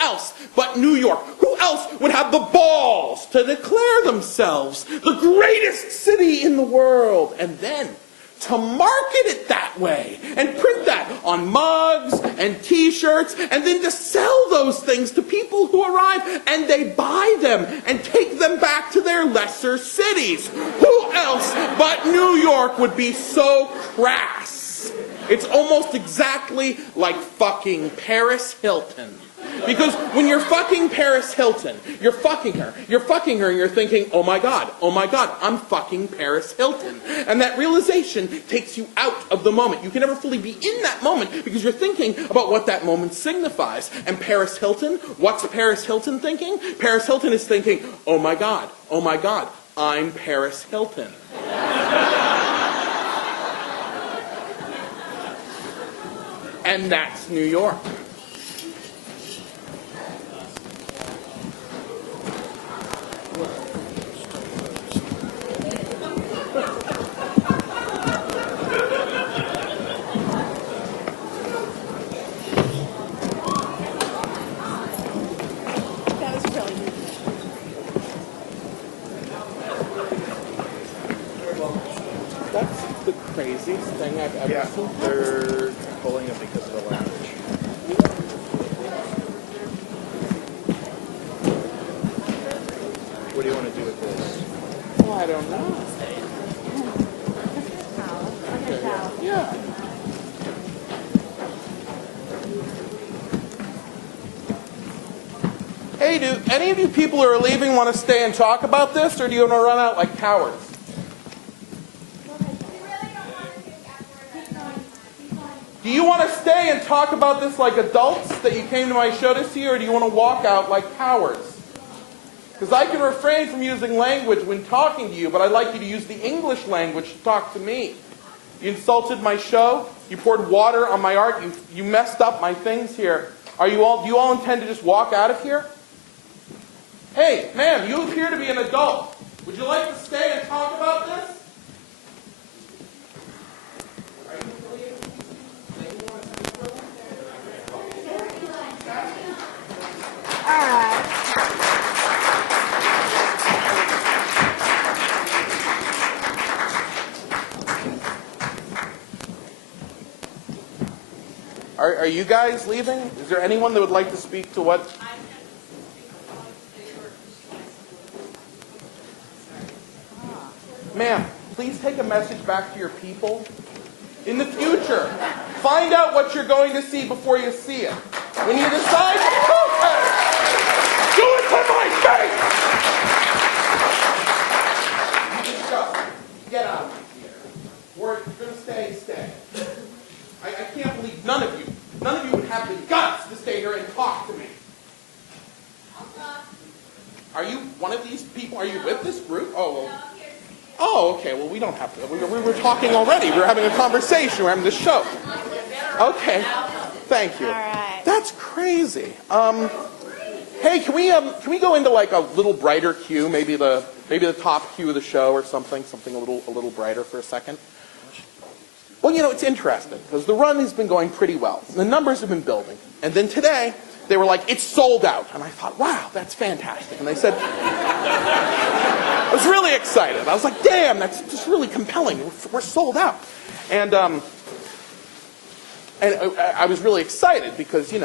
else but New York? Who else would have the balls to declare themselves the greatest city in the world? And then to market it that way and print that on mugs and t-shirts and then to sell those things to people who arrive and they buy them and take them back to their lesser cities. Who else but New York would be so crass? It's almost exactly like fucking Paris Hilton. Because when you're fucking Paris Hilton, you're fucking her and you're thinking, oh my God, I'm fucking Paris Hilton. And that realization takes you out of the moment. You can never fully be in that moment because you're thinking about what that moment signifies. And Paris Hilton, what's Paris Hilton thinking? Paris Hilton is thinking, oh my God, I'm Paris Hilton. And that's New York. That's the craziest thing I've ever seen. They're pulling it because of the lounge. What do you want to do with this? Oh, I don't know. Yeah. Hey, do any of you people who are leaving want to stay and talk about this, or do you want to run out like cowards? Do you want to stay and talk about this like adults that you came to my show to see, or do you want to walk out like cowards? Because I can refrain from using language when talking to you, but I'd like you to use the English language to talk to me. You insulted my show. You poured water on my art. You messed up my things here. Do you all intend to just walk out of here? Hey, ma'am, you appear to be an adult. Would you like to stay and talk about this? Are you guys leaving? Is there anyone that would like to speak to what? Ma'am, please take a message back to your people. In the future, find out what you're going to see before you see it. When you decide to protest, do it to my face! You just get out of my theater. Or if you're going to stay, stay. I can't believe none of you would have the guts to stay here and talk to me. Are you one of these people? Are you with this group? Oh, well. Oh, okay. Well, we don't have to. We were talking already. We were having a conversation. We're having this show. Okay. Thank you. All right. That's crazy. Hey, can we go into like a little brighter cue? Maybe the top cue of the show or something a little brighter for a second. Well, it's interesting because the run has been going pretty well. The numbers have been building. And then today, they were like, it's sold out. And I thought, wow, that's fantastic. And they said, I was really excited. I was like, damn, that's just really compelling. We're sold out. And I was really excited because, you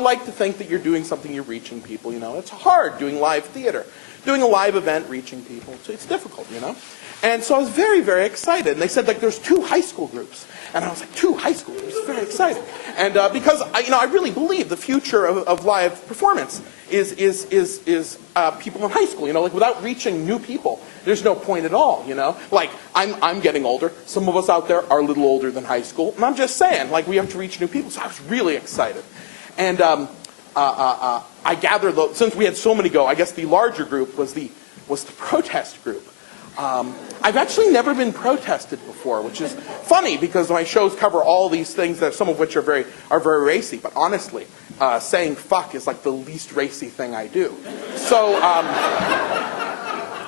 like to think that you're doing something, you're reaching people, It's hard doing live theater. Doing a live event, reaching people. So it's difficult, And so I was very, very excited. And they said, there's 2 high school groups. And I was like, 2 high school groups? Very excited. And because, I really believe the future of live performance is people in high school. Without reaching new people, there's no point at all, Like, I'm getting older. Some of us out there are a little older than high school. And I'm just saying, we have to reach new people. So I was really excited. And I gathered, since we had so many go, I guess the larger group was the protest group. I've actually never been protested before, which is funny because my shows cover all these things, that some of which are very racy. But honestly, saying fuck is like the least racy thing I do. So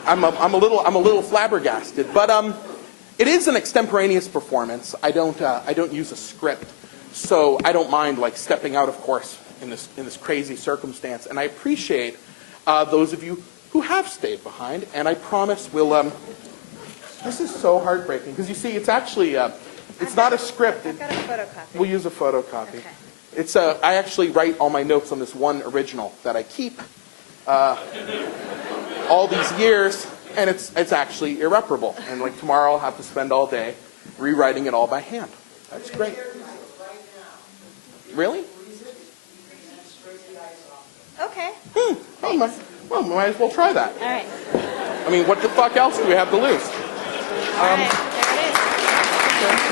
I'm a little flabbergasted. But it is an extemporaneous performance. I don't use a script, so I don't mind stepping out, of course, in this crazy circumstance. And I appreciate those of you who have stayed behind. And I promise we'll. This is so heartbreaking because you see, it's actually it's not a script. I've got a photocopy. We'll use a photocopy. Okay. It's I actually write all my notes on this one original that I keep all these years, and it's actually irreparable. And like tomorrow, I'll have to spend all day rewriting it all by hand. That's great. Really? Okay. Well, we might as well try that. All right. I mean, what the fuck else do we have to lose? All right. There it is.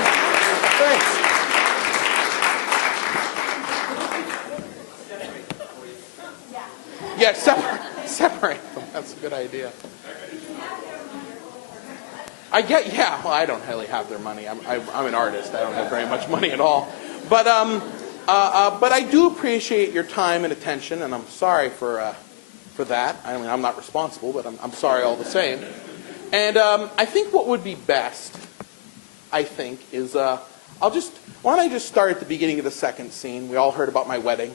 Thanks. Yeah, separate them. That's a good idea. Well, I don't really have their money. I'm an artist. I don't have very much money at all. But I do appreciate your time and attention, and I'm sorry for that. I mean, I'm not responsible, but I'm sorry all the same. And I think what would be best, is why don't I just start at the beginning of the second scene? We all heard about my wedding.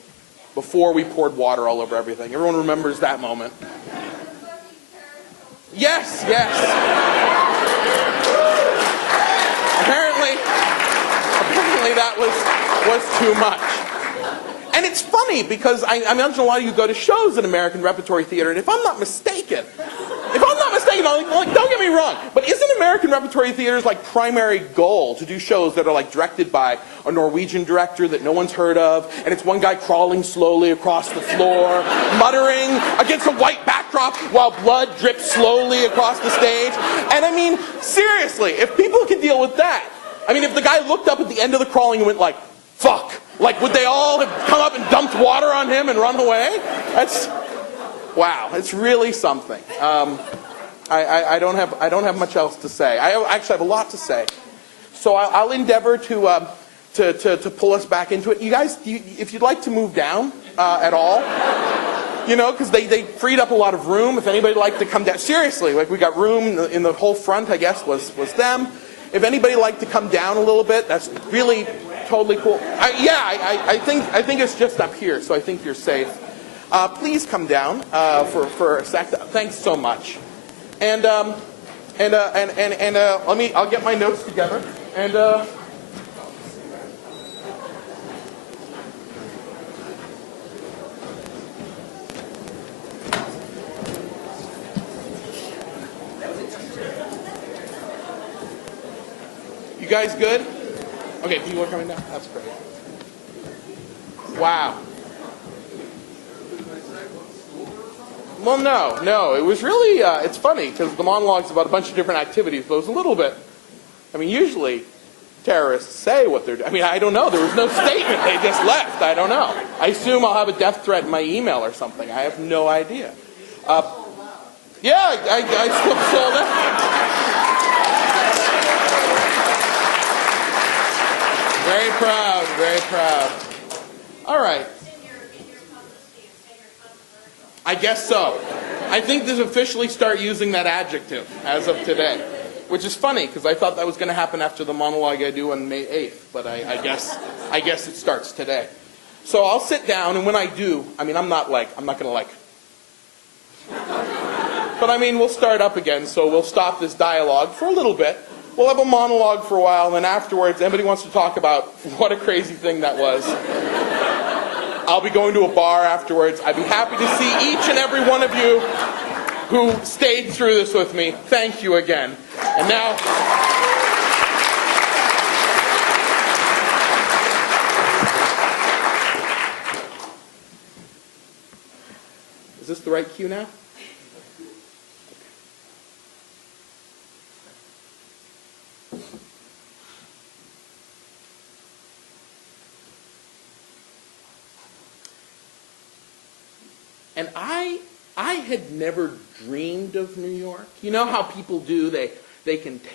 Before we poured water all over everything. Everyone remembers that moment. Yes. Apparently that was too much. And it's funny because I imagine a lot of you go to shows at American Repertory Theater, and if I'm not mistaken, don't get me wrong, but isn't American Repertory Theater's like primary goal to do shows that are like directed by a Norwegian director that no one's heard of, and it's one guy crawling slowly across the floor, muttering against a white backdrop while blood drips slowly across the stage? And I mean, seriously, if people can deal with that, I mean, if the guy looked up at the end of the crawling and went like, fuck, like would they all have come up and dumped water on him and run away? Wow, it's really something. I don't have much else to say. I actually have a lot to say. So I'll endeavor to pull us back into it. You guys, if you'd like to move down at all, because they freed up a lot of room. If anybody'd like to come down, seriously, like we got room in the whole front, I guess, was them. If anybody'd like to come down a little bit, that's really totally cool. I think it's just up here, so I think you're safe. Please come down for a sec. Thanks so much. And I'll get my notes together. And you guys good? Okay, people are coming down. That's great. Wow. Well, no. It was really, it's funny, because the monologue's about a bunch of different activities, but it was a little bit, I mean, usually terrorists say what they're doing. I mean, I don't know. There was no statement. They just left. I don't know. I assume I'll have a death threat in my email or something. I have no idea. Yeah, I still sold it. Very proud. All right. I guess so. I think this officially start using that adjective as of today, which is funny because I thought that was going to happen after the monologue I do on May 8th, but I guess it starts today. So I'll sit down, and when I do, I mean, I'm not going to but I mean, we'll start up again, so we'll stop this dialogue for a little bit. We'll have a monologue for a while, and then afterwards, anybody wants to talk about what a crazy thing that was. I'll be going to a bar afterwards. I'd be happy to see each and every one of you who stayed through this with me. Thank you again. And now... Is this the right cue now? And I had never dreamed of New York. You know how people do, they can taste